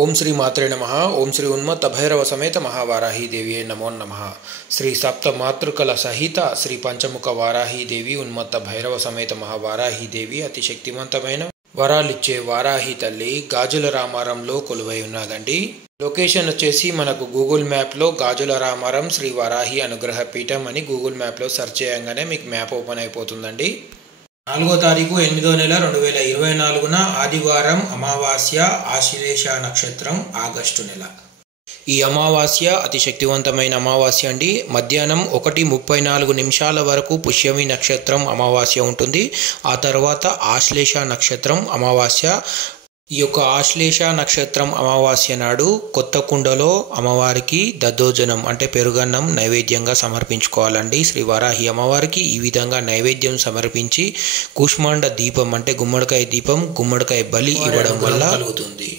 ఓం శ్రీ మాత్రే నమః. ఓం శ్రీ ఉన్మత్త భైరవ సమేత మహావారాహి దేవి నమో నమః. శ్రీ సప్త మాతృకల సహిత శ్రీ పంచముఖ వారాహి దేవి ఉన్మత్త భైరవ సమేత మహావారాహి దేవి అతి శక్తివంతమైన వరాలిచ్చే వారాహి తల్లి గాజుల రామారంలో కొలువై ఉన్నదండి. లొకేషన్ వచ్చేసి మనకు గూగుల్ మ్యాప్లో గాజుల రామారం శ్రీ వారాహి అనుగ్రహ పీఠం అని గూగుల్ మ్యాప్లో సెర్చ్ చేయగానే మీకు మ్యాప్ ఓపెన్ అయిపోతుందండి. 4వ తారీఖు 8వ నెల 2024 ఆదివారం అమావాస్య ఆశ్లేష నక్షత్రం ఆగస్టు నెల. ఈ అమావాస్య అతి శక్తివంతమైన అమావాస్య అండి. మధ్యాహ్నం 1:34 వరకు పుష్యమి నక్షత్రం అమావాస్య ఉంటుంది. ఆ తర్వాత ఆశ్లేష నక్షత్రం అమావాస్య. ఈ యొక్క ఆశ్లేష నక్షత్రం అమావాస్య నాడు కొత్త కుండలో అమ్మవారికి దద్దోజనం అంటే పెరుగన్నం నైవేద్యంగా సమర్పించుకోవాలండి. శ్రీ వారాహి అమ్మవారికి ఈ విధంగా నైవేద్యం సమర్పించి కూష్మాండ దీపం అంటే గుమ్మడికాయ దీపం గుమ్మడికాయ బలి ఇవ్వడం వల్ల కలుగుతుంది.